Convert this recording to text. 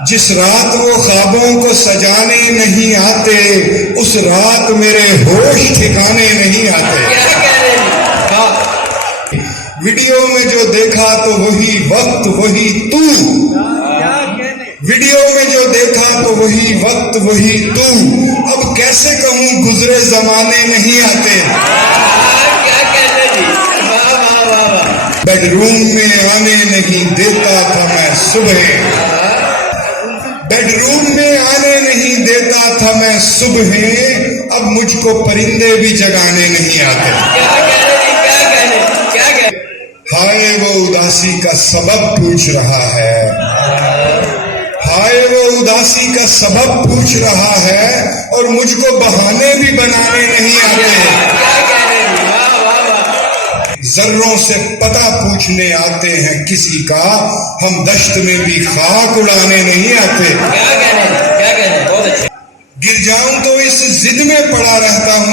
जिस रात वो ख्वाबों को सजाने नहीं आते, उस रात मेरे होश ठिकाने नहीं आते। वीडियो में जो देखा तो वही वक्त वही तू, वीडियो में जो देखा तो वही वक्त वही तू, अब कैसे कहूं गुजरे जमाने नहीं आते। बेडरूम में आने नहीं देता था मैं सुबह, बेडरूम में आने नहीं देता था मैं सुबह, अब मुझको परिंदे भी जगाने नहीं आते। हाय वो उदासी का सबब पूछ रहा है, हाय वो उदासी का सबब पूछ रहा है, और मुझको बहाने भी बनाने नहीं आते। जर्रों से पता पूछने आते हैं किसी का, हम दश्त में भी खाक उड़ाने नहीं आते। गिर जाऊं तो इस जिद में पड़ा रहता हूं